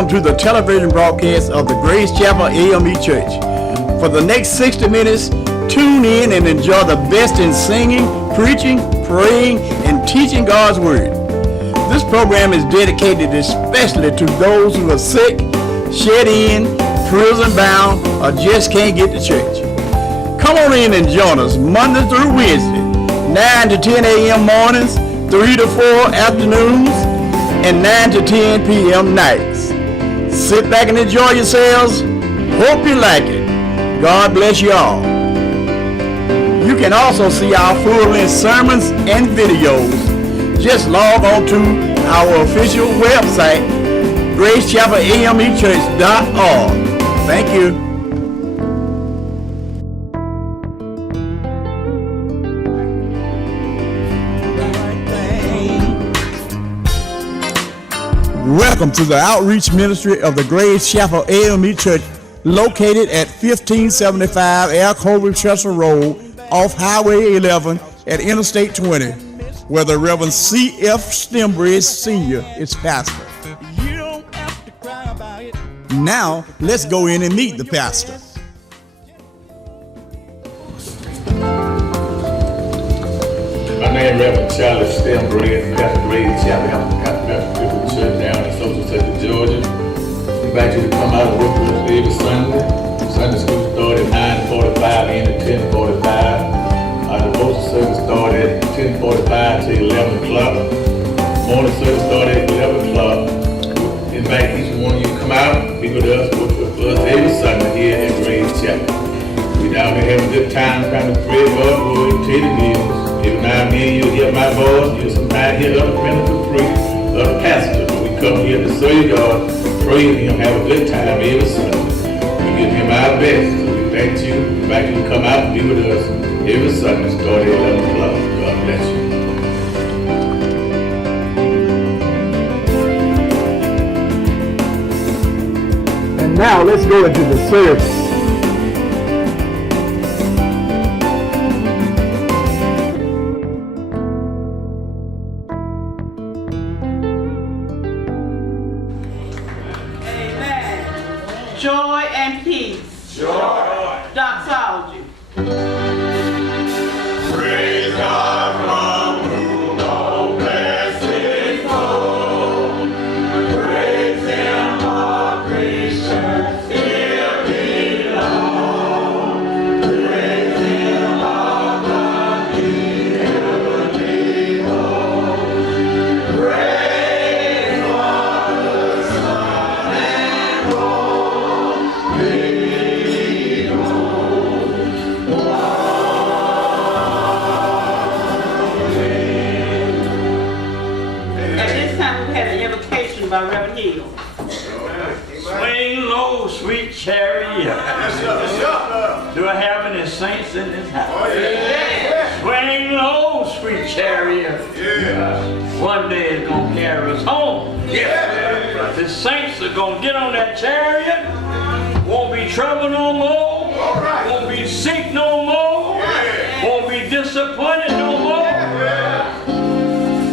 Welcome to the television broadcast of the Rev.Stembridge Church. For the next 60 minutes, tune in and enjoy the best in singing, preaching, praying, and teaching God's Word. This program is dedicated especially to those who are sick, shut in, prison bound, or just can't get to church. Come on in and join us Monday through Wednesday, 9 to 10 a.m. mornings, 3 to 4 afternoons, and 9 to 10 p.m. nights. Sit back and enjoy yourselves. Hope you like it. God bless you all. You can also see our full-length sermons and videos. Just log on to our official website, Rev.StembridgeChurch.org. Thank you. Welcome to the outreach ministry of the Rev.Stembridge Church, located at 1575 Alcova Chester Road, off Highway 11 at Interstate 20, where the Rev. C.F.Stembridge Sr. is pastor. Now, let's go in and meet the pastor. My name is Rev. Charles Stembridge, pastor of Rev.Stembridge Church down in Social Sector, Georgia. We invite you to come out and work with us every Sunday. Sunday school started at 9:45 and at 10:45. Our devotion service started at 10:45 to 11 o'clock. Morning service started at 11 o'clock. We invite each one of you to come out, be with us, work with us every Sunday here at Rev.Stembridge. We down there having a good time trying to spread God's word and tell the news. Every now and then you'll hear my voice, you'll sometimes hear other ministers preach, other pastors. But we come here to serve God, praise Him, have a good time every Sunday. We give Him our best. So we thank you, invite you to come out and be with us every Sunday, starting at 11 o'clock. God bless you. And now let's go into the service. Joy and peace. Joy. Doxology. Praise God from whom all blessings flow. Praise Him, all creatures here below. Praise Him, all the heavenly hosts. Praise Father, Son, and Holy by Reverend Hill. Swing low, sweet chariot. Do I have any saints in this house? Oh, yeah. Swing low, sweet chariot. Yeah. One day it's going to carry us home. Yeah. The saints are going to get on that chariot. Won't be trouble no more. Right. Won't be sick no more. Yeah. Won't be disappointed no more. Yeah.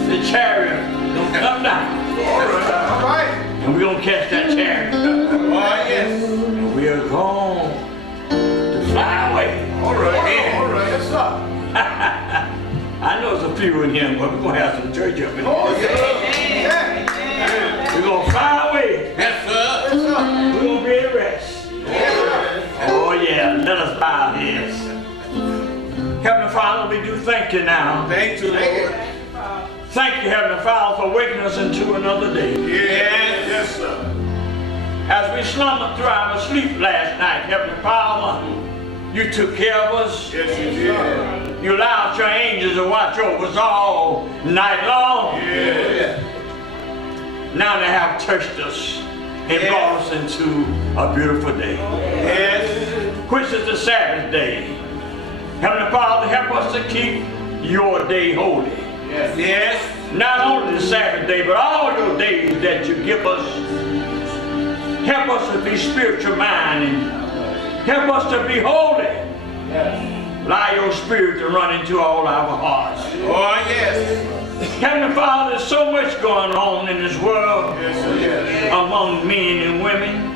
The chariot going to come down. All right. And we're going to catch that chariot. Oh, yes. And we are going to fly away. All right. Yeah. All right. Yes, sir. I know there's a few in here, but we're going to have some church up in here. Oh, yeah. We're going to fly away. Yes, sir. Yes, sir. We're going to be at rest. Yeah. Oh, yeah. Let us bow our heads. Heavenly Father, we do thank you now. Thank you, Lord. Thank you, Heavenly Father, for waking us into another day. Yes. Yes, sir. As we slumbered through our sleep last night, Heavenly Father, you took care of us. Yes, you did. You allowed your angels to watch over us all night long. Yeah. Now they have touched us and brought us into a beautiful day. Yes. Which is the Sabbath day. Heavenly Father, help us to keep your day holy. Yes. Yes. Not only the Sabbath day, but all your days that you give us. Help us to be spiritual minded. Help us to be holy. Yes. Allow your spirit to run into all our hearts. Oh, yes. Heavenly Father, there's so much going on in this world Yes, yes. among among men and women.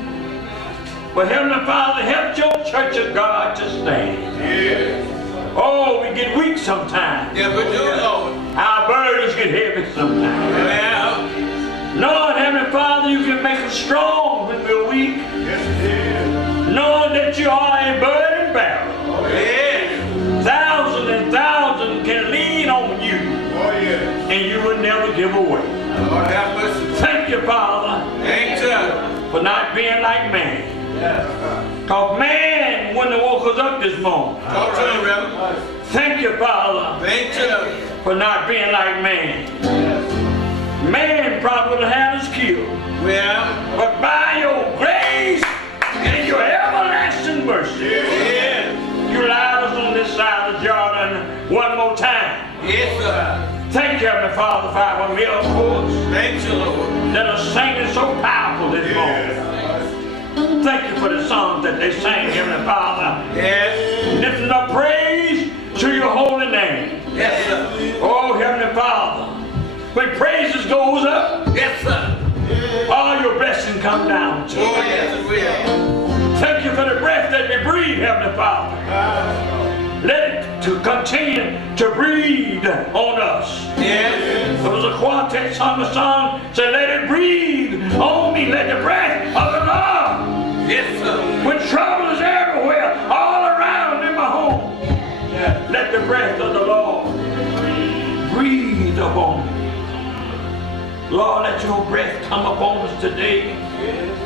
But Heavenly Father, help your church of God to stand. Yeah. Oh, we get weak sometimes. Yeah, but you Lord. Our burdens get heavy sometimes. Yeah. Lord, Heavenly Father, you can make us strong when we're weak. Yes, yeah. Knowing that you are a burden bearer. Oh, yeah. Thousands and thousands can lean on you. Oh, yeah. And you will never give away. Lord have mercy. Thank you, Father, Thank you. for not being like man. Yeah. Because man wouldn't have woke us up this morning. Talk to him, Reverend. Thank you, Father, Thank you. for not being like man. Man probably would have had us killed. Well, But by your grace and your everlasting mercy, yeah. you allowed us on this side of the Jordan one more time. Yes, sir. Thank you, Heavenly Father, for our male courts Thank you, Lord. that are singing so powerful this morning. Thank you for the songs that they sang, Heavenly Father. Yes. Lifting up praise to your holy name. Yes, sir. Oh, Heavenly Father, when praises goes up, Yes, sir. all your blessings come down to Oh, us. yes, it will. Thank you for the breath that we breathe, Heavenly Father. Let it to continue to breathe on us. Yes. There was a quartet sung a song, said, let it breathe on me, let the breath of the Lord. Yes, sir. When trouble is everywhere, all around in my home, let the breath of the Lord breathe upon me. Lord, let your breath come upon us today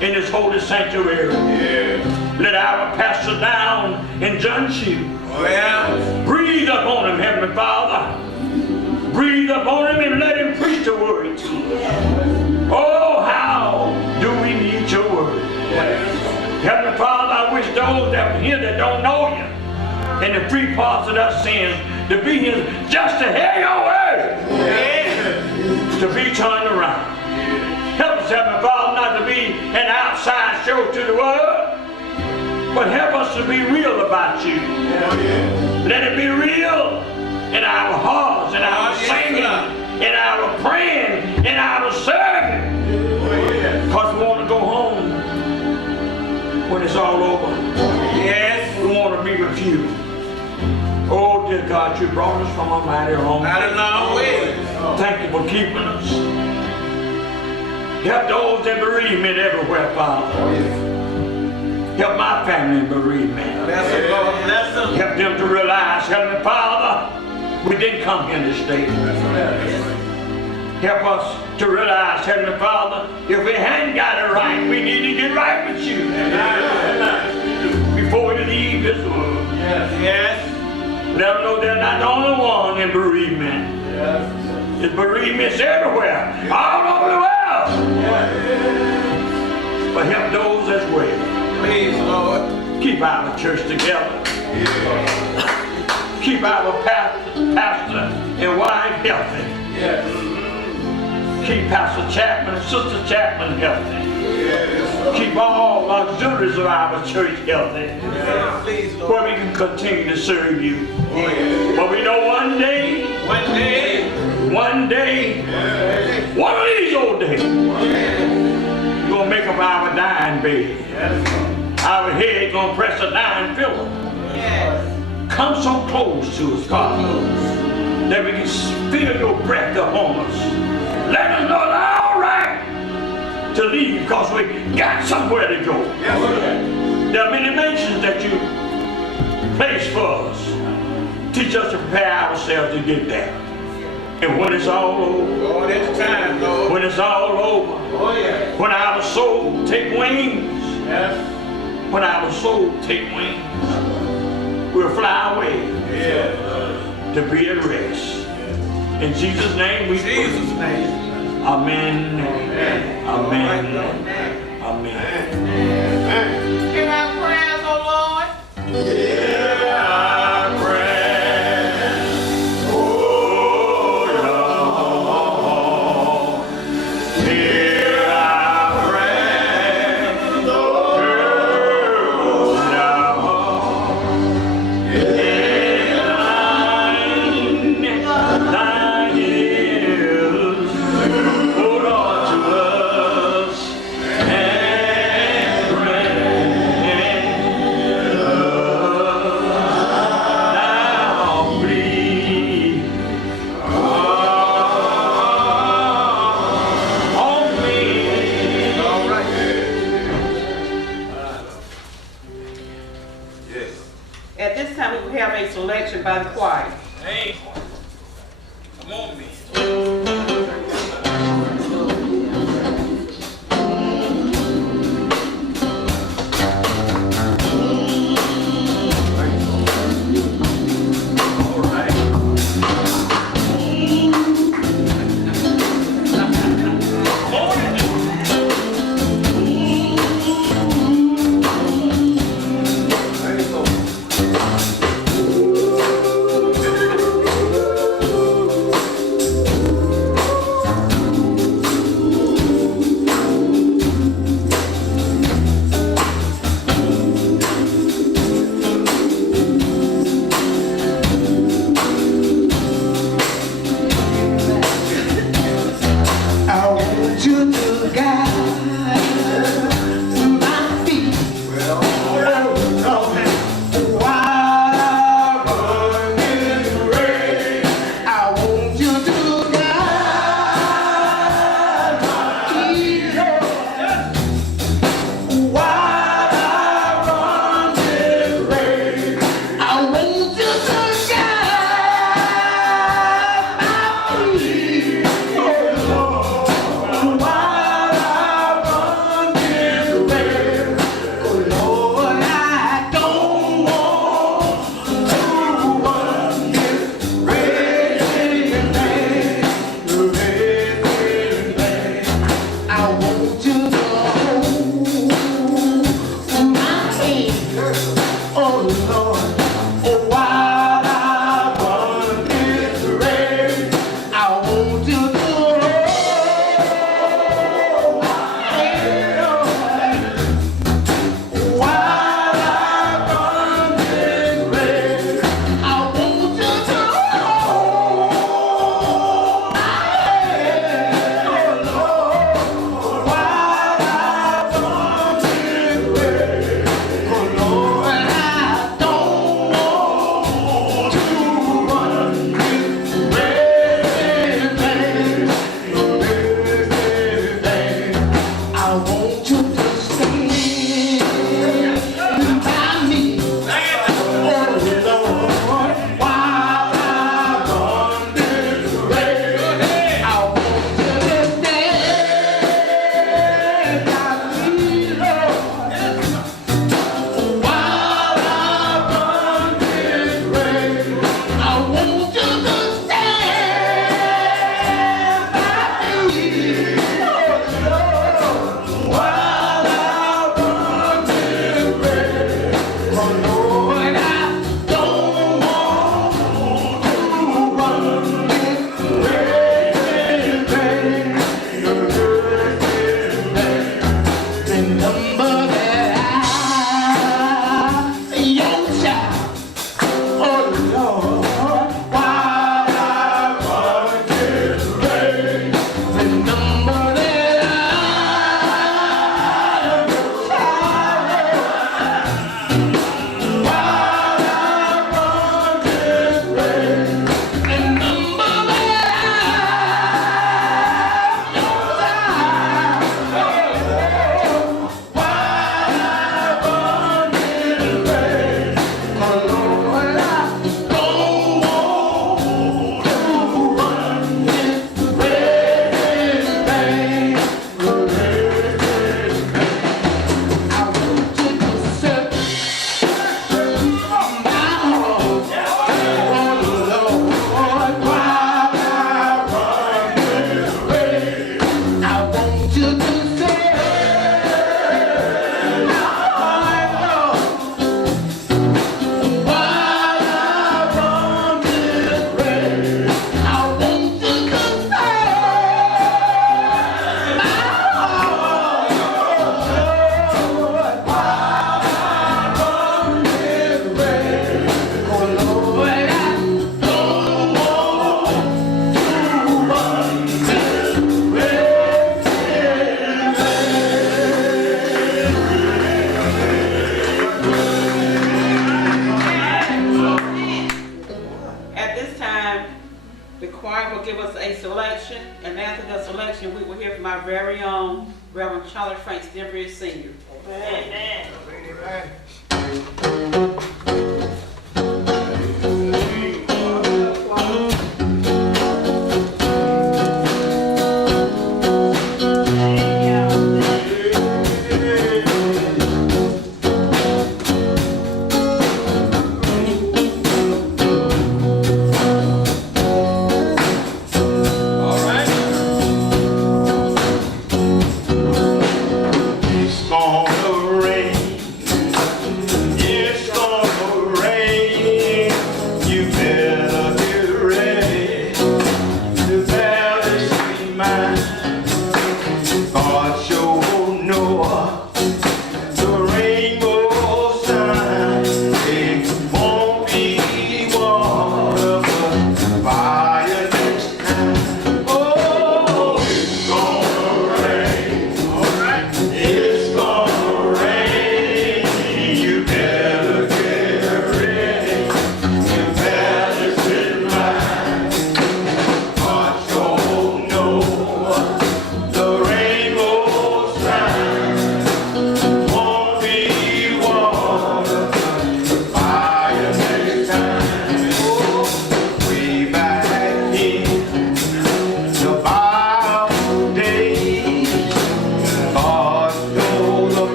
in this holy sanctuary. Yeah. Let our pastor down in Junship Well, breathe upon him, Heavenly Father. Breathe upon him and let him preach the word to us. Oh, how do we need your word? Heavenly Father, I wish those that are here that don't know you and the free parts of their sins to be here just to hear your word, to be turned around. Help us, Heavenly Father, not to be an outside show to the world, but help us to be real about you. Let it be real in our hearts, in our singing, in our praying, in our serving. Because we want to go home when it's all over. yes. We want to be with you. Oh, dear God, you brought us from a mighty long Not a long way. Thank you for keeping us. Help those in bereavement everywhere, Father. Help my family in bereavement. Bless him, Lord. Bless him. Help them to realize, Heavenly Father, we didn't come here to stay. Help us to realize, Heavenly Father, if we hadn't got it right, we need to get right with you before we leave this world. Yes. Let them know they're not the only one in bereavement. There's bereavements everywhere, all over the world. But help those as well. Please, Lord. Keep our church together. Keep our pastor and wife healthy. Yes. Keep Pastor Chapman and Sister Chapman healthy. Yes. Keep all auxiliaries of our church healthy. Yes. Please, Lord. Where we can continue to serve you. Oh, yes. But we know one day, one of these old days, you're going to make up our dying bed. Our head going to press a dying pillow. Come so close to us, God, that we can feel your breath upon us. Let us know it's all right to leave because we got somewhere to go. There are many mansions that you place for us. Teach us to prepare ourselves to get there. And when it's all over, Lord, it's time, Lord. when it's all over, Oh, yes. when our soul take wings, Yes. when our soul take wings, we'll fly away Yes. to be at rest. In Jesus' name we pray. Jesus' name. Amen. Amen. Amen. Hear our prayers, O Lord. Hear our prayer, O Lord. Hear our prayer, O Lord. Thine ears, O Lord, to us. a selection by the choir. Hey, come on, man. Rev.Stembridge Sr. Amen. Amen.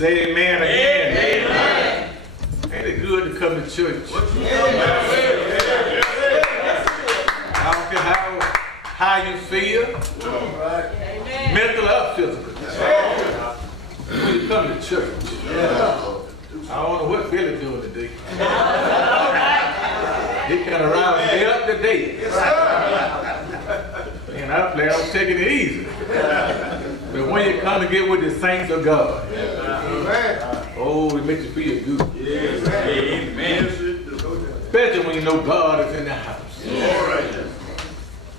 Say amen again. Amen. Ain't it good to come to church? I don't care how you feel, mental or physical. You come to church. I don't know what Billy doing today. He kind of roused me up today. And I plan on taking it easy. But when you come to get with the saints of God, oh, it makes you feel good. Amen. Especially when you know God is in the house.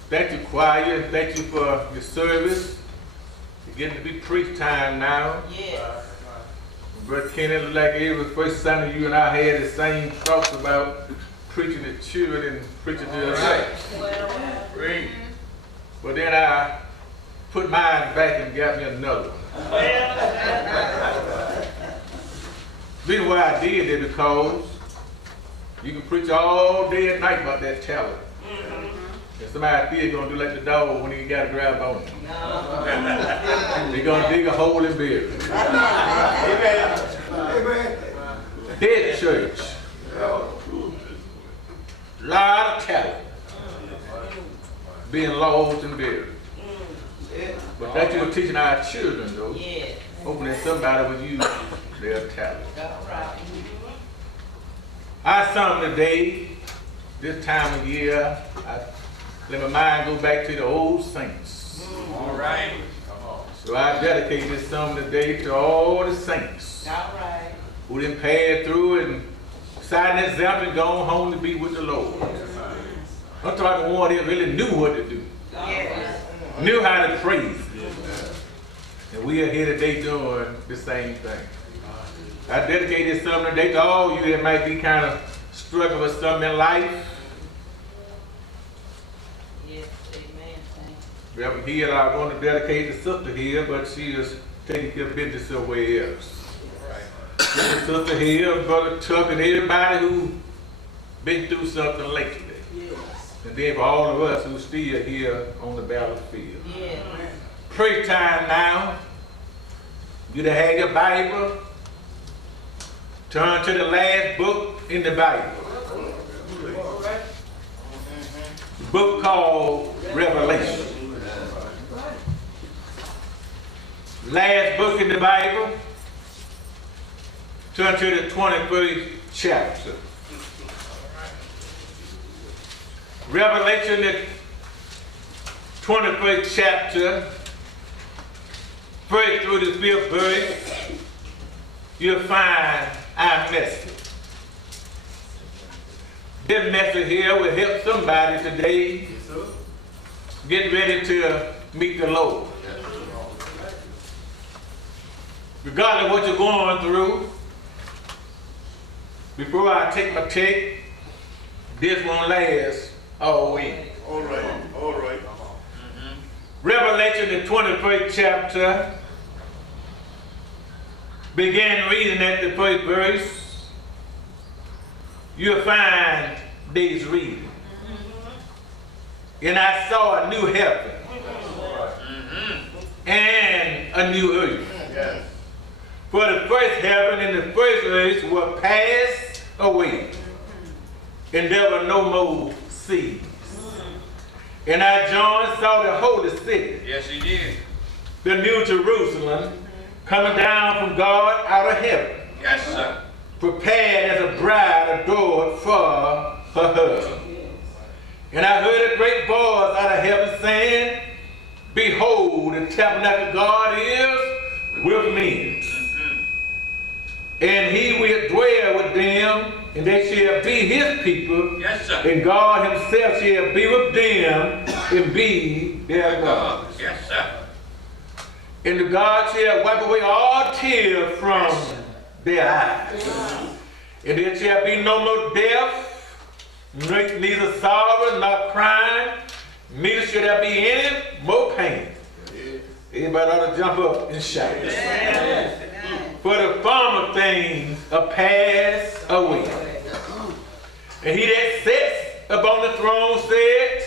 Thank you, choir. Thank you for your service. It's getting to be preach time now. Brother Kenny, looked like it was the first Sunday you and I had the same thoughts about preaching to children and preaching to the saints. But then I put mine back and got me another one. The reason why I did that because you can preach all day and night about that talent. And somebody still gonna do like the dog when he got to grab on him. They're gonna dig a hole and bury it. Dead church. Lot of talent being lost and buried. But that you're teaching our children, though, hoping that somebody will use their talent. I sung today, this time of year, I let my mind go back to the old saints. All right. So I dedicate this song today to all the saints who didn't pass through and signed an example and gone home to be with the Lord. I'm talking about the one that really knew what to do. Knew how to praise. And we are here today doing the same thing. I dedicate this song today to all you that might be kind of struggling with something in life. Reverend Hill, I want to dedicate to Sister Hill, but she is taking care of business somewhere else. Sister Hill, Brother Tuck, and everybody who been through something lately. And then for all of us who still here on the battlefield. Prayer time now. You to have your Bible. Turn to the last book in the Bible. The book called Revelation. Last book in the Bible. Turn to the 21st chapter. Revelation, the 21st chapter, 1st through the 5th verse, you'll find our message. This message here will help somebody today get ready to meet the Lord. Regardless of what you're going through, before I take my take, this won't last all week. All right. Revelation, the 21st chapter, began reading at the first verse. you'll find these reading. And I saw a new heaven and a new earth. For the first heaven and the first earth were passed away, and there were no more seas. And I, John, saw the holy city. Yes, he did. The new Jerusalem, coming down from God out of heaven. Yes, sir. Prepared as a bride adored for her husband. And I heard a great voice out of heaven saying, behold, the tabernacle of God is with men. And he will dwell with them, and they shall be his people. Yes, sir. And God himself shall be with them and be their God. Yes, sir. And the God shall wipe away all tears from their eyes. And there shall be no more death, neither sorrow nor crying, neither shall there be any more pain. Everybody ought to jump up and shout. For the former things are passed away. And he that sits upon the throne said,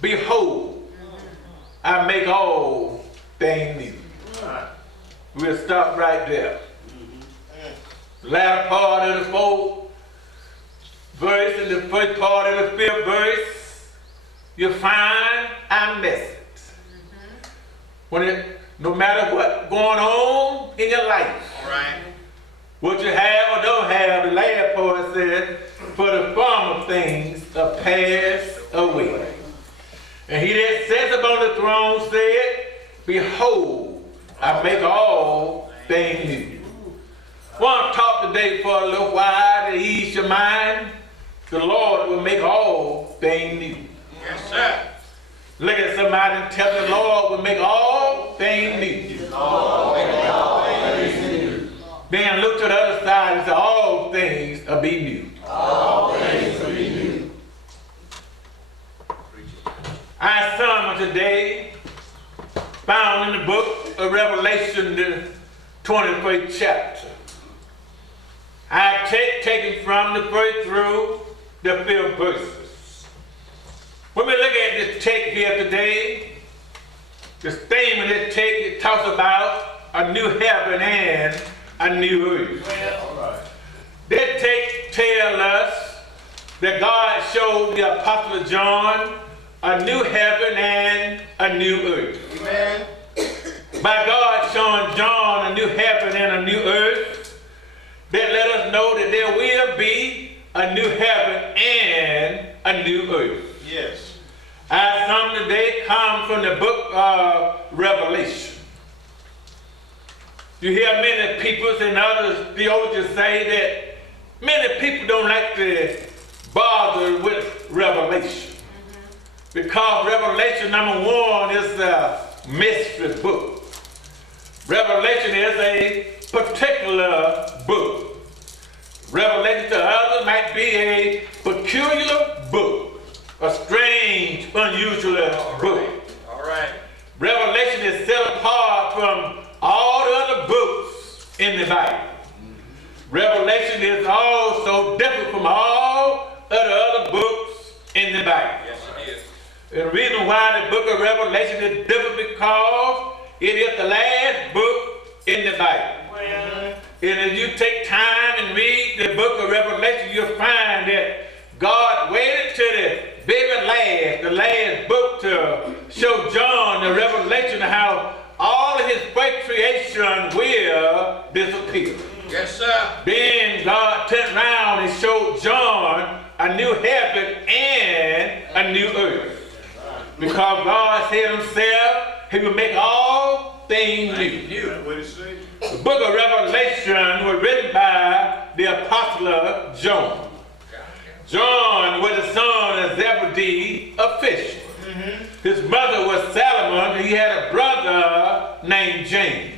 behold, I make all things new. We'll stop right there. The latter part of the fourth verse and the first part of the fifth verse, you'll find our message. No matter what's going on in your life, All right. what you have or don't have, the last part said, for the former things are passed away. And he that sits upon the throne said, behold, I make all things new. I want to talk today for a little while to ease your mind. The Lord will make all things new. Yes, sir. Look at somebody and tell the Lord will make all things new. Then look to the other side and say, all things will be new. All things will be new. Our sermon today, found in the book of Revelation, the 21st chapter. I taken from the first through the fifth verses. When we look at this text here today, the theme of this text, it talks about a new heaven and a new earth. This text tells us that God showed the Apostle John a new heaven and a new earth. Amen. By God showing John a new heaven and a new earth, that let us know that there will be a new heaven and a new earth. Yes. Our sermon today comes from the book of Revelation. You hear many people and other theologians say that many people don't like to bother with Revelation. Because Revelation, number one, is a mystery book. Revelation is a particular book. Revelation to others might be a peculiar book, a strange, unusual book. All right. Revelation is set apart from all the other books in the Bible. Revelation is also different from all of the other books in the Bible. Yes, it is. The reason why the book of Revelation is different because it is the last book in the Bible. And if you take time and read the book of Revelation, you'll find that God waited to the very the last book to show John the revelation of how all of his first creation will disappear. Yes, sir. Then God turned around and showed John a new heaven and a new earth. Because God said himself, he will make all things new. The book of Revelation was written by the Apostle John. John was the son of Zebedee, a fisher. His mother was Salmon, and he had a brother named James.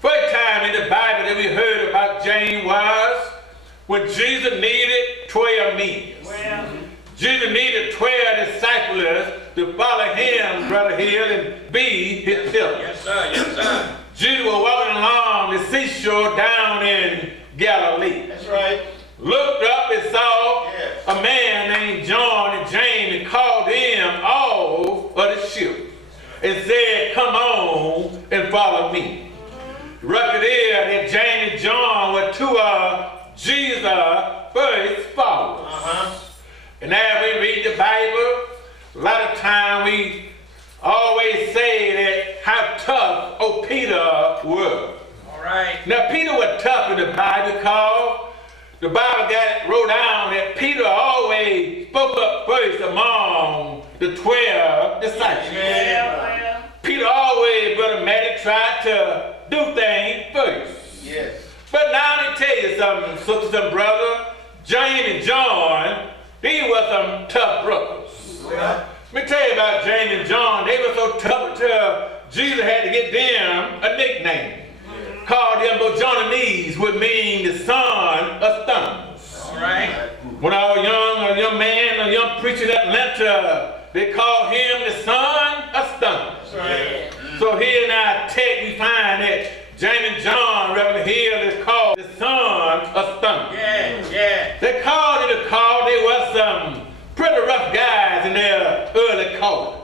First time in the Bible that we heard about James was when Jesus needed 12 men. Jesus needed 12 disciples to follow him, Brother Hill, and be his helper. Yes, sir. Yes, sir. Jesus was walking along the seashore down in Galilee. That's right. looked up and saw a man named John and James and called them off of the ship and said, come on and follow me. The record is that James and John were two of Jesus' first followers. And as we read the Bible, a lot of time we always say that how tough old Peter was. All right. Now Peter was tough in the Bible because the Bible got it wrote down that Peter always spoke up first among the 12 disciples. Yeah. Peter always, Brother Matty, tried to do things first. Yes. But now let me tell you something, sisters and brothers. James and John, these were some tough brothers. Yeah. Let me tell you about James and John. They were so tough until Jesus had to get them a nickname. Called them Bojonanes, which means the son of thunders. All right. When I was young, a young man, a young preacher in Atlanta, they called him the son of thunders. Right. So here in our text we find that James and John, Reverend Hill, is called the son of thunder. Yeah. They called it a call. They were some pretty rough guys in their early calling.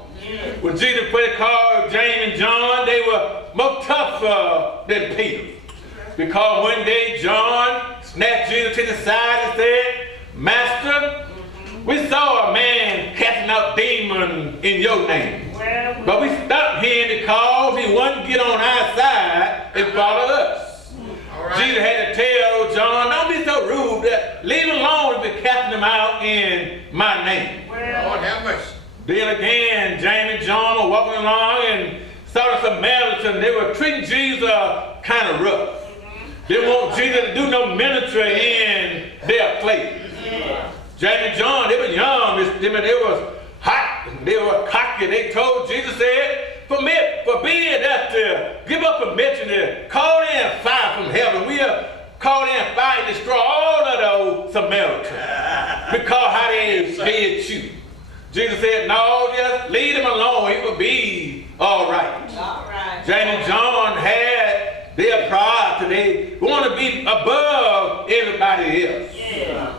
When Jesus put a call James and John, they were more tougher than Peter. Because one day John snatched Jesus to the side and said, Master, we saw a man casting out demons in your name. But we stopped hearing the calls. He wouldn't get on our side and follow us. Right. Jesus had to tell John, don't be so rude. Leave him alone if you're casting them out in my name. Lord have mercy. Then again, James and John were walking along and saw the Samaritans. They were treating Jesus kind of rough. They didn't want Jesus to do no ministry in their place. James and John, they were young. They was hot. They were cocky. They told Jesus, said, forbid us to give up permission to call in fire from heaven. We'll call in fire and destroy all of those Samaritans because how they did you. Jesus said, no, just leave him alone. He will be all right. All right. James and John had their pride. They want to be above everybody else. Yeah.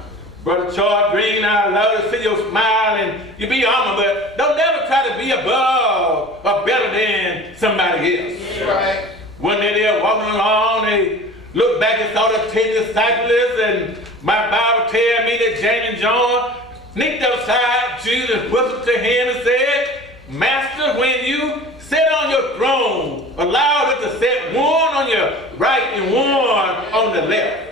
Brother Charles Green, I love to see your smile and you be humble, but don't never try to be above or better than somebody else. Yeah. Right. One day they were walking along, they looked back and saw the 10 disciples, and my Bible tells me that James and John sneaked outside Jesus, whispered to him and said, Master, when you sit on your throne, allow it to sit one on your right and one on the left.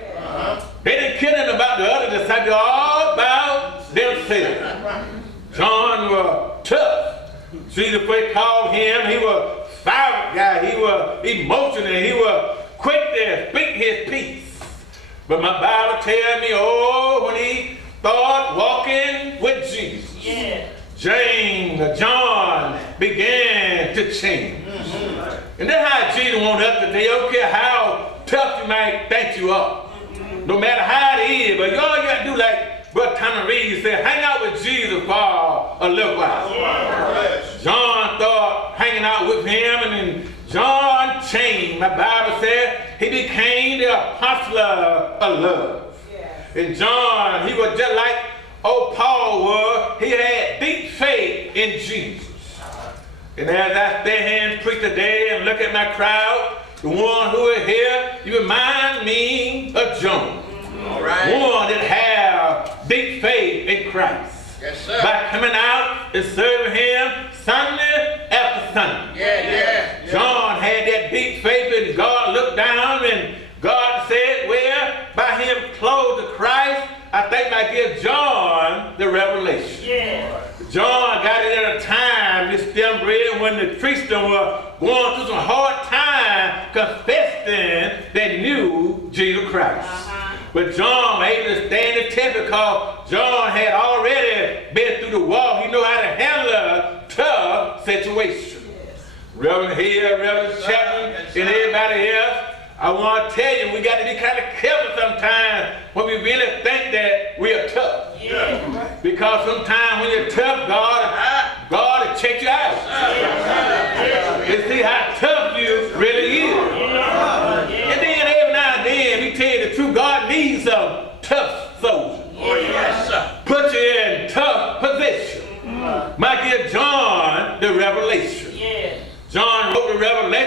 They didn't care nothing about the other disciples, all about themselves. John was tough. Jesus called him, he was a fiery guy, he was emotional, he was quick to speak his peace. But my Bible tells me, when he started walking with Jesus, James, John began to change. And that's how Jesus wants us today. I don't care how tough you might think you are. No matter how it is, but all you got to do, like Brother Tommy Reed said, hang out with Jesus for a little while. John started hanging out with him, and then John changed. My Bible said he became the apostle of love. And John, he was just like old Paul was. He had deep faith in Jesus. And as I stand here and preach today and look at my crowd, the one who is here, you remind me of John. All right. One that have deep faith in Christ. Yes, sir. By coming out and serving him Sunday after Sunday. Yeah. John had that deep faith, and God looked down and God said, well, by him close to Christ, I think I give John the revelation. John got it at a time, Rev.Stembridge, when the Christians were going through some hard time confessing they knew Jesus Christ. But John was able to stand the test because John had already been through the wall. He knew how to handle a tough situation. Reverend Hill, Reverend Chapman, and everybody else, I want to tell you, we got to be kind of careful sometimes when we really think that we are tough. Because sometimes when you're tough, God will check you out. And see how tough you really is. And then every now and then, we tell you the truth, God needs some tough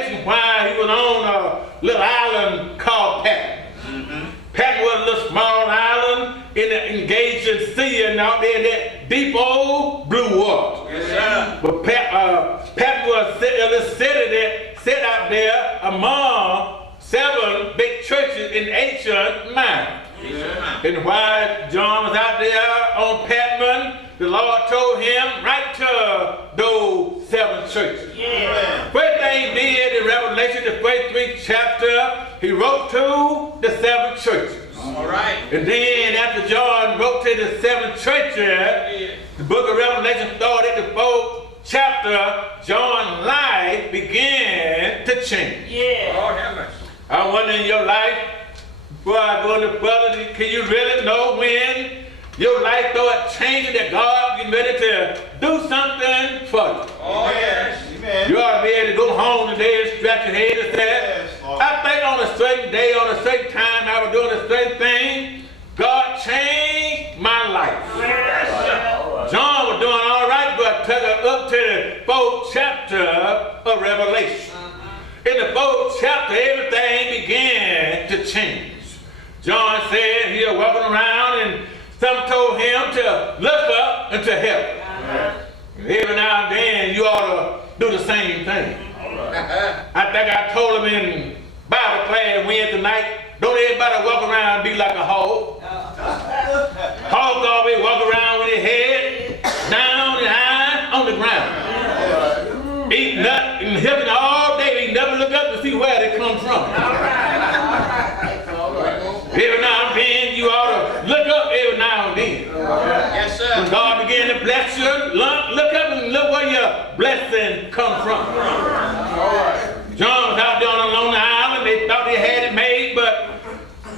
Revelation while he was on a little island called Patmos. Patmos was a little small island in the engaged sea and out there in that deep old blue water. Yes, sir. But Patmos was a little city that set out there among 7 big churches in ancient minds. And while John was out there on Patmos, the Lord told him, write to those 7 churches. Yeah. First thing he did in Revelation, the first 3 chapters, he wrote to the 7 churches. All right. And then after John wrote to the 7 churches, the book of Revelation started the 4th chapter. John's life began to change. Yeah. Lord have mercy. I wonder in your life, before I go any further, can you really know when your life started changing, that God getting ready to do something for you? Oh, yes. Amen. You ought to be able to go home today and scratch your head and say, Yes, Lord. I think on a certain day, on a certain time, I was doing a certain thing, God changed my life. Yes, sir. John was doing all right, but took it up to the 4th chapter of Revelation. In the 4th chapter, everything began to change. John said he was walking around and some told him to look up into heaven. Every now and then you ought to do the same thing. I think I told him in Bible class Wednesday night, don't everybody walk around and be like a hog. Hogs always walk around with their head down and eyes on the ground. Eat nut and helping all day, they never look up to see where they come from. Every now and then you ought to look up every now and then. Yes, sir. When God begin to bless you, look up and look where your blessing comes from. John was out there on a lonely island. They thought they had it made, but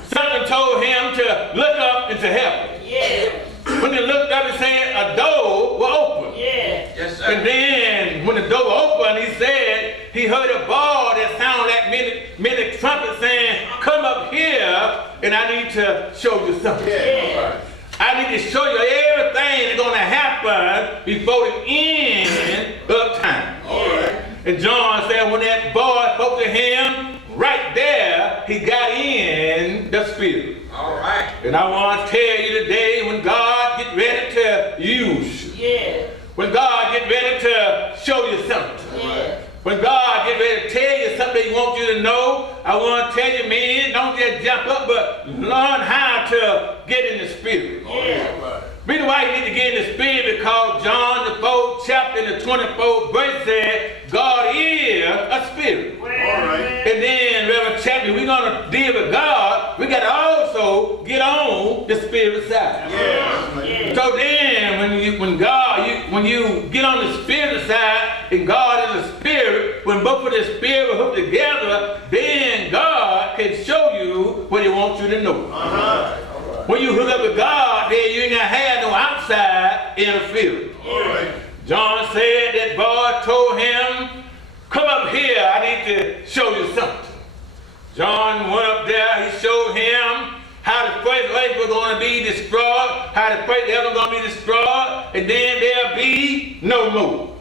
something told him to look up into heaven. Yeah. When he looked up, he said a door will open. Yeah. Yes, sir. And then when the door opened, he said he heard a ball that sounded like many trumpets saying, come up here and I need to show you something. Yeah. I need to show you everything that's going to happen before the end of time. All right. And John said when that boy spoke to him, right there, he got in the spirit. All right. And I want to tell you today, when God get ready to use you, Yeah. when God get ready to show you something, Yeah. when God get ready to tell you something He wants you to know, I want to tell you, man, don't just jump up, but learn how to get in the spirit. Yeah. Reason why you need to get in the spirit, because John, the 4th chapter, and the 24th verse said, God is a spirit. All right. And then, Reverend Chapman, we're going to deal with God. We got to also get on the spirit side. Yeah. So then, when you get on the spirit side, and God is a spirit, when both of the spirit are hooked together, then God can show you what He wants you to know. When you hook up with God, then you ain't gonna have no outside interference. John said that boy told him, come up here, I need to show you something. John went up there, he showed him how the first earth was going to be destroyed, how the first heaven was going to be destroyed, and then there'll be no more.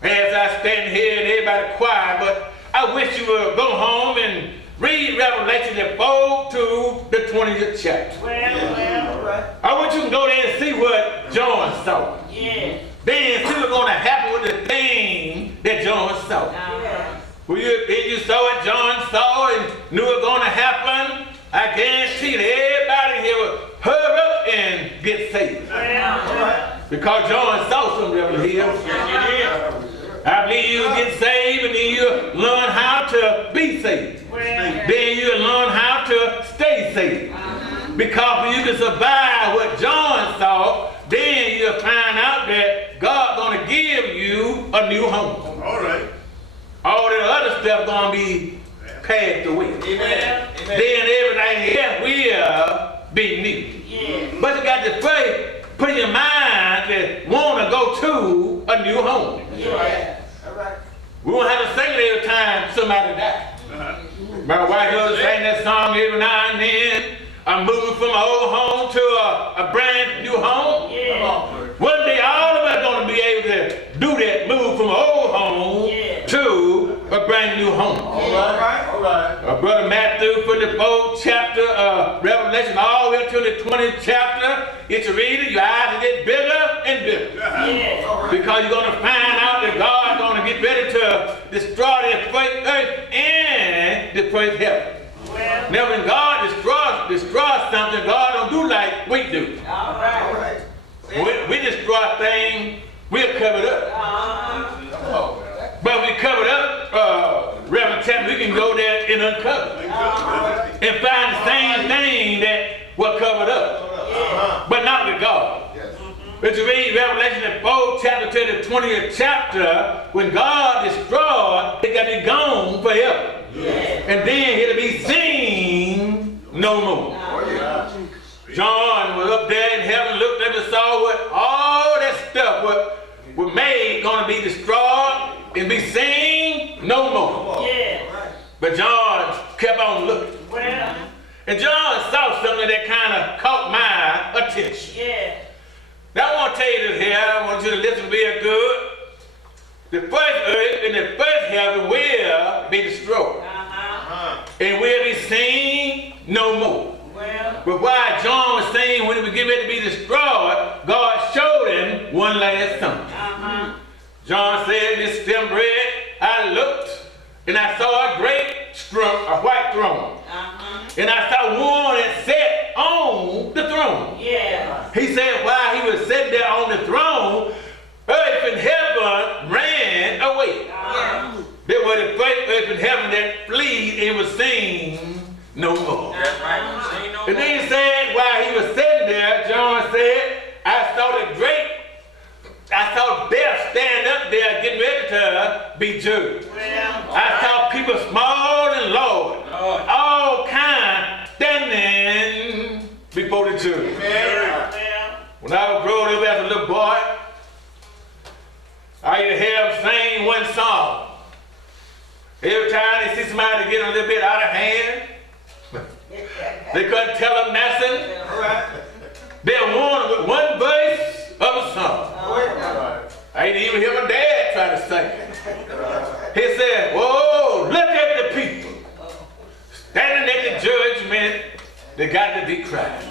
As I stand here and everybody quiet, but I wish you would go home and read Revelation the 4th to the 20th chapter. Well. I want you to go there and see what John saw. Yeah. Then see what's going to happen with the thing that John saw. Yeah. When you saw what John saw and knew it was going to happen, I guarantee that everybody here would hurry up and get saved. Because John saw something over here. I believe you get saved and then you learn how to be saved. Then you learn how to stay saved. Because when you can survive what John saw, then you'll find out that God's going to give you a new home. All right. All the other stuff going to be passed away. Amen. Then everything else will be new. But you got to first put in your mind to want to go to a new home. Yeah. All right. We won't have to sing it every time somebody dies. My wife loves to sing that song every now and then. I'm moving from an old home to a brand new home. Yeah. One day all of us are going to be able to do that, move from an old home to a brand Revelation all the way to the 20th chapter, it's a reader, your eyes will get bigger and bigger. Yes. Because you're going to find out that God's going to get ready to destroy this first earth and the first heaven. Well, Now when God destroys something, God don't do like we do. all right. We destroy things, we'll cover it up. But we cover it up, Reverend Chapman, we can go there and uncover it. And find the same thing that was covered up. But not with God. But you read Revelation the 4th chapter to the 20th chapter, when God destroyed, it got to be gone forever. And then it'll be seen no more. John was up there in heaven, looked up and saw what all that stuff was made going to be destroyed and be seen no more. But John kept on looking. Well, And John saw something that kind of caught my attention. yeah. Now I want to tell you this here, I want you to listen real good. The first earth and the first heaven will be destroyed. And will be seen no more. Well, But while John was saying when it was getting ready to be destroyed, God showed him one last something. John said, Rev.Stembridge, I looked and I saw a great a white throne. And I saw one that sat on the throne. yeah. He said while he was sitting there on the throne, earth and heaven ran away. There were the first earth and heaven that fled and was seen no more. That's right. And then he said, while he was sitting there, John said, I saw death stand up there getting ready to be judged. I saw people small and large, all kinds standing before the judge. When I was growing up as a little boy, I used to hear them sing one song. Every time they see somebody get a little bit out of hand, they couldn't tell them nothing. They won with one verse of a song. I didn't even hear my dad try to sing. He said, whoa, look at the people standing at the judgment. They got to be crying.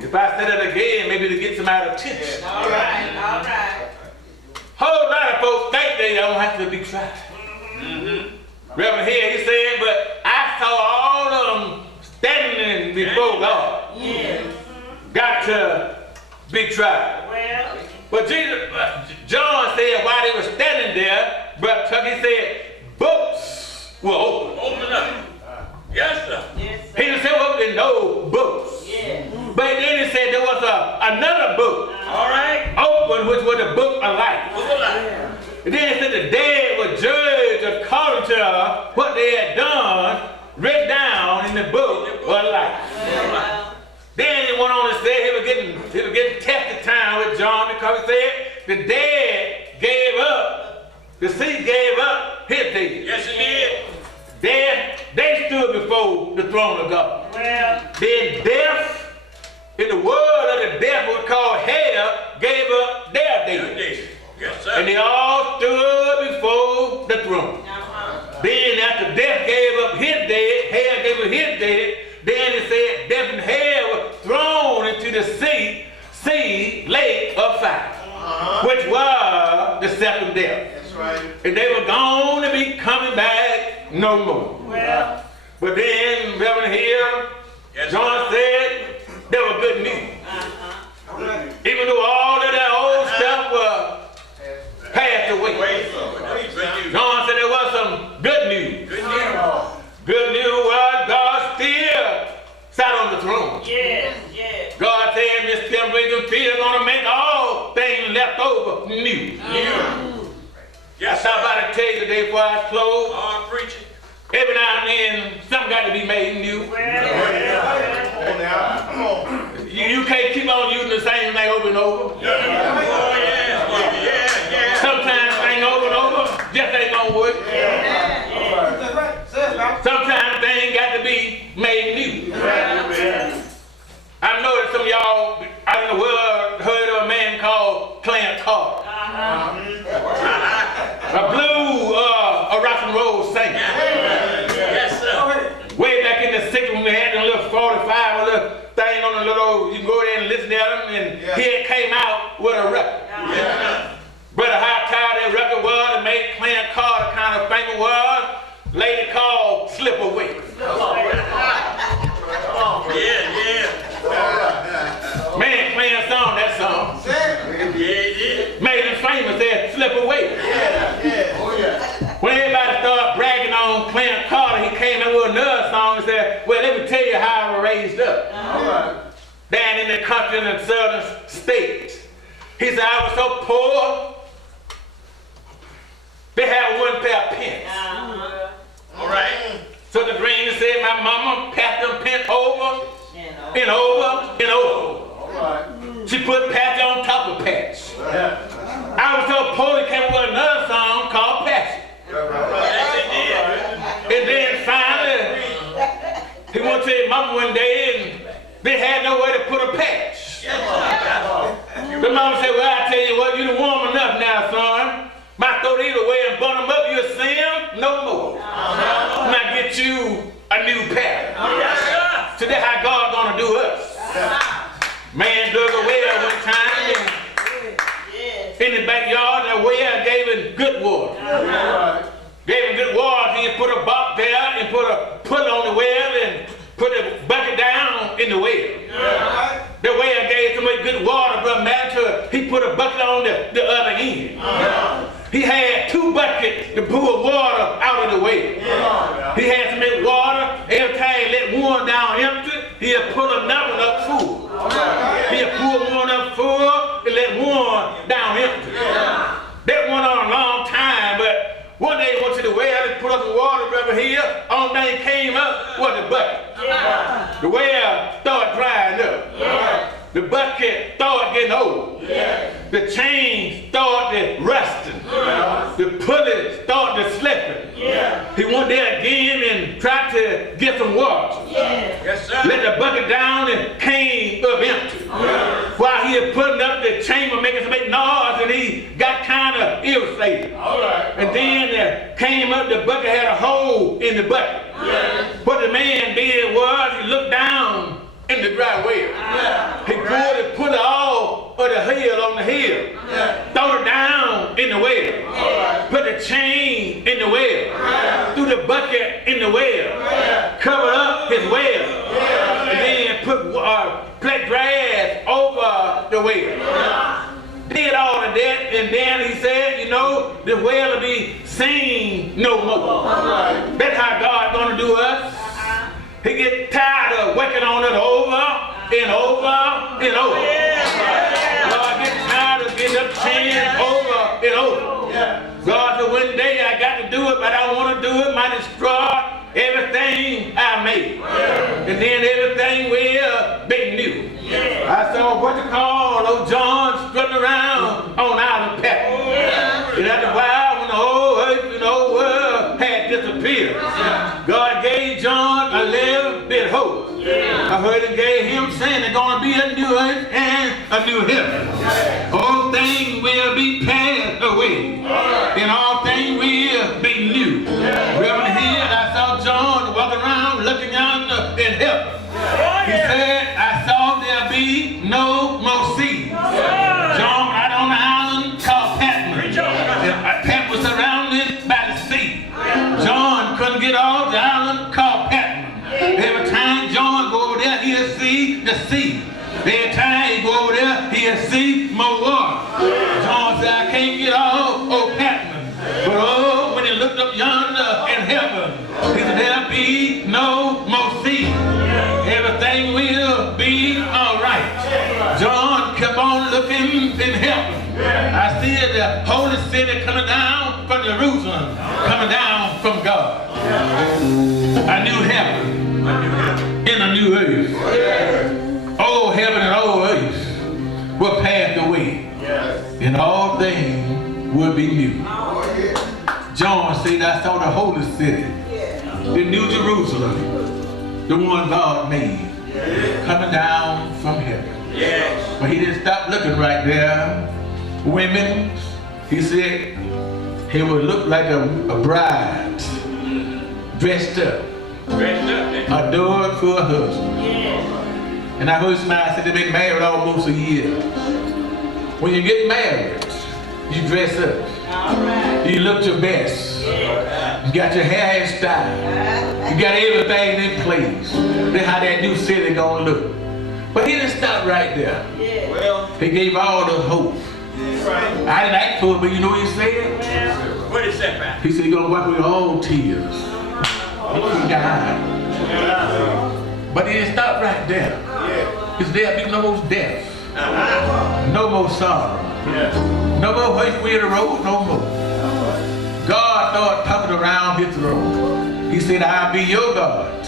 If I said it again, maybe to get somebody's attention. All right. Whole lot of folks think they don't have to be crying. Reverend here, he said, but I saw all of them standing before God. Got to be tried. Well, But John said while they were standing there, Brother Chuck, he said, books were open. Open up. Yes, sir. yes, He didn't say open no books. But then he said there was another book All right. open, which was the book of life. Look at And then he said the dead were judged according to what they had done, written down in the book of life. Then he went on to say he was getting tested time with John because he said the dead gave up, the sea gave up his dead. Yes, it did. They stood before the throne of God. well, Then death, in the word of the devil called hell, gave up their dead. Yes, sir. And they all stood before the throne. Then after death gave up his dead, hell gave up his dead, then it said death and hell were thrown into the sea lake of fire, which was the second death. That's right. And they were going to be coming back no more. well, But then Reverend Hill, Yes, John said there was good news. Even though all of that old stuff was passed away. John said there was some good news. Good news. Good news was God still sat on the throne. yes. God said, Rev.Stembridge and Peter going to make all things left over new. I Yes, stopped sir. by to tell you today before I close. All preaching. Every now and then, something got to be made new. Come on now. Come on. You can't keep on using the same thing over and over. Oh, yeah. Sometimes things over and over just ain't gonna work. Sometimes things got to be made new. I know that some of y'all out in the world heard of a man called Clarence Carter. A blue, a rock and roll singer. Yes, sir. Way back in the 60s when we on a little, you can go there and listen to them, and here it came out with a record. But how tired that record was to make Clarence Carter kind of famous was, lady called Slip Away. Man, Clarence song that song. Made him famous, said Slip Away. When everybody started bragging on Clarence Carter, he came in with another song and said, well, let me tell you how I was raised up. Down in the country in the southern states. He said, I was so poor, they had one pair of pants. All right. So the green said, my mama passed them pants over and over and over. She put patch on top of patch. I was so poor, he came up with another song called Patch. And then finally, he went to his mama one day and they had nowhere to put a patch. The mama said, well, I tell you what, you done warm enough now, son. My throat either way and bun them up, you'll see them no more. Now get you a new pattern. So that's how God's gonna do us. Man dug a well one time in the backyard, and the well gave him good water. Gave him good water, he put a box there and put a pulley on the well and put a bucket down in the well. The well gave so much good water, Brother Matt, he put a bucket on the other end. He had 2 buckets to pull water out of the well. He had to make water. Every time he let one down empty, he'd pull another one up full. He'd pull one up full and let one down empty. That went on a long time, but one day he went to the well and put up the water over here. Only thing came up was the bucket. The well started drying up. The bucket started getting old. The chain started rusting. The pulley started slipping. He went there again and tried to get some water. Let the bucket down and came up empty. While he was putting up the chamber, making some big noise, and he got kind of irritated. And then came up, the bucket had a hole in the bucket. What the man did was he looked down in the dry well. He pulled the pulley off of the hill on the hill. Threw it down in the well. Put the chain in the well. Threw the bucket in the well. Covered up his well. And then put black grass over the well. Did all of that, and then he said, you know, the well will be seen no more. That's how God's gonna do us. He get tired of working on it over and over and over. God gets tired of getting up changed over and over. God said, one day I got to do it, but I don't want to do it. Might destroy everything I made. And then everything will be new. I saw what you call old John strutting around on Island Patton. And after a while, when the whole earth and the whole world had disappeared, God gave John a little bit of hope. I heard it gave him saying there's going to be a new earth and a new heaven. All things will be passed away, and all things will be new. Reverend here, I saw John walking around looking yonder in heaven. He said, I saw there be no more sea. John out on the island called Patmos. Patmos was surrounded by the sea. John couldn't get off the island called Patmos. Every time John go over there, he'll see the sea. Every time he go over there, he'll see more water. John said, I can't get off Patmos. But oh, when he looked up yonder in heaven, he said, there'll be no more sea. Everything will be all right. John kept on looking in heaven. I see the holy city coming down from Jerusalem, coming down from God. A new heaven and a new earth. Old heaven and old earth will pass away, and all things will be new. John said, I saw the holy city, the new Jerusalem, the one God made, coming down from heaven. But he didn't stop looking right there. Women, he said, he would look like a bride, dressed up, adored for a husband. And I heard somebody say they've been married almost a year. When you get married, you dress up. All right. You look your best. You got your hair style. You got everything in place. That's how that new city gonna look. But he didn't stop right there. Yeah. Well, He gave all us hope. right. I didn't act for it, but you know what he said? What is that, man? He said he's gonna wipe away all tears. He died. But he didn't stop right there. Yeah. He said there'll be no more death. No more sorrow. Yeah. No more waste in the road, no more. God started talking around his throne. He said, I'll be your God,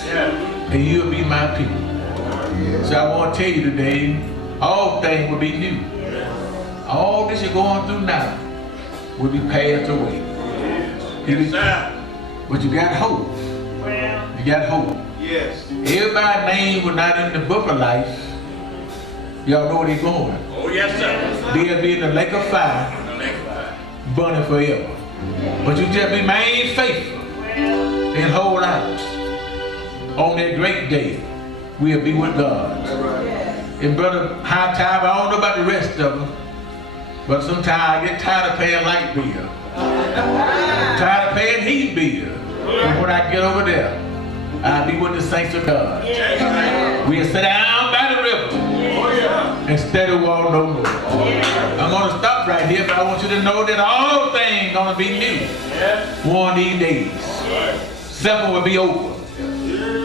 and you'll be my people. So I want to tell you today, all things will be new. All this you're going through now will be passed away. Yes, sir. But you got hope. You got hope. Yes. Everybody's name was not in the book of life. Y'all know where they're going. Oh, yes, sir. They'll be in the lake of fire, burning forever. But you just remain faithful and hold out. On that great day, we'll be with God. And Brother High Time, I don't know about the rest of them, but sometimes I get tired of paying light bill. Tired of paying heat bill. But when I get over there, I'll be with the saints of God. We'll sit down by the river and steady walk no more. I'm going to stop right here, but I want you to know that all things going to be new one of these days. Suffering will be over.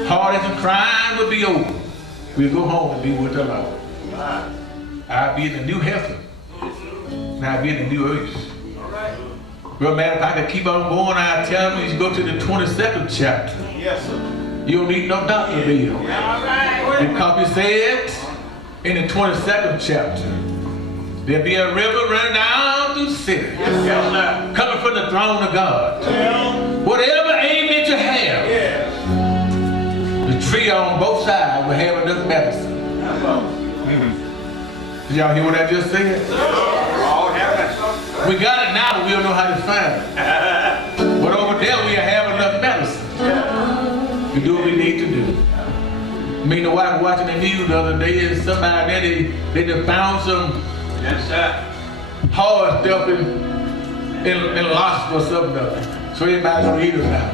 Heartaches and crying will be over. We'll go home and be with the Lord. I'll be in the new heaven. And I'll be in the new earth. Well, man, if I could keep on going, I'll tell you to go to the 22nd chapter. Yes, sir. You don't need no doctor bill. All right. Because he said in the 22nd chapter, there'll be a river running down through the city. Yes, sir. Coming from the throne of God. Whatever aim that you have, the tree on both sides will have enough medicine. Did y'all hear what I just said? All heaven. We got it now, but we don't know how to find it. But over there, we have enough medicine to do what we need to do. Me and the wife were watching the news the other day, and somebody there, they just found some Yes, sir. hard stuff in lost or something. So everybody's gonna eat it now.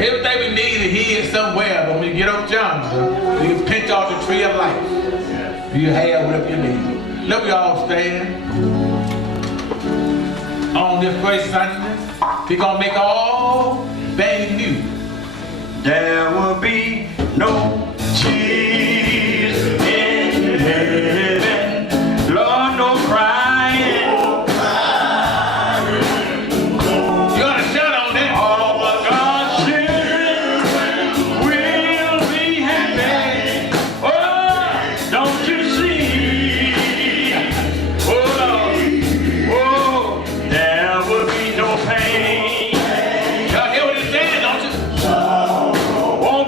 Everything we need is here somewhere, but when you get up yonder, you can pinch off the tree of life. You have whatever you need. Let me all stand. On this first Sunday, we're gonna make all things new. There will be no tears in heaven. Lord, no crying. You ought to shout on that. All of God's children will be happy. Oh, don't you see? Oh, there will be no pain. Y'all hear what he's saying, don't you? Won't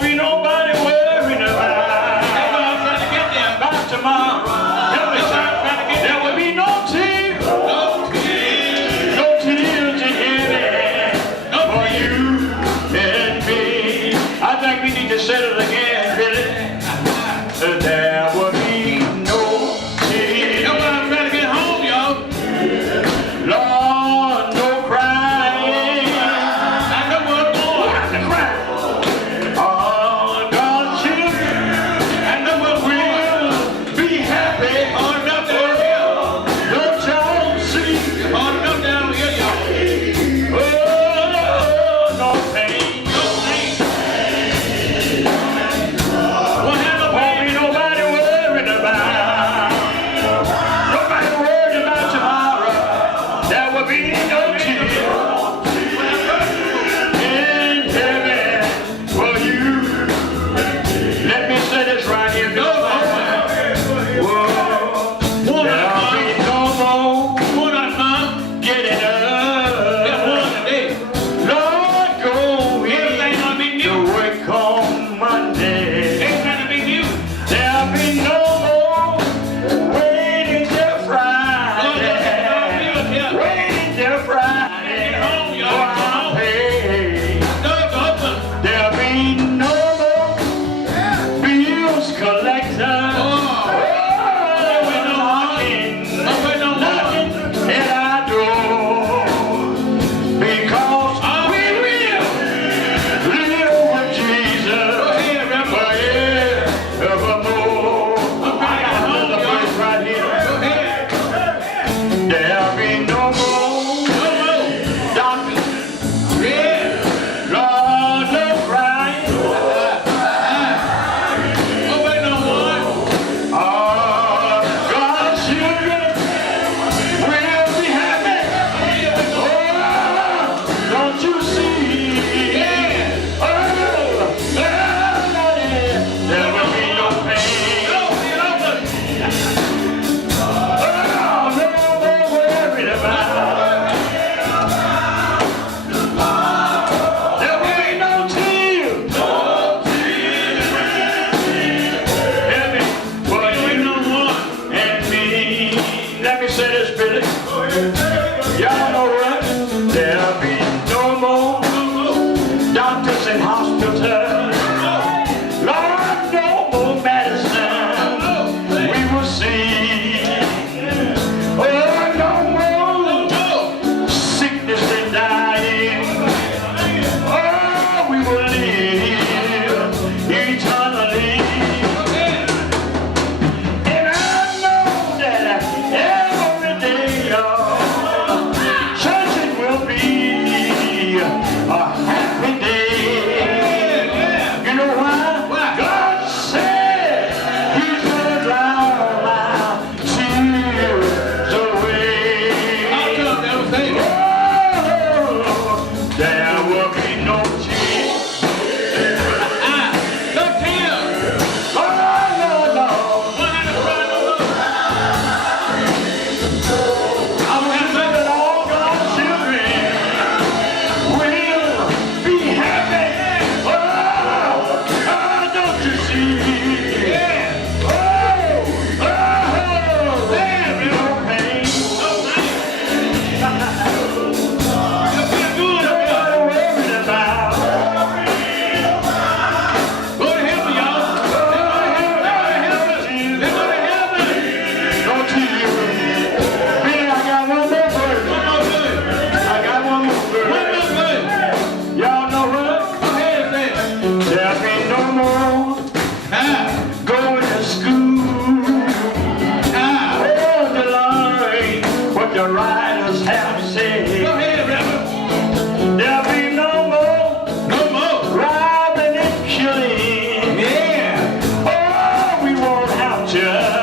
just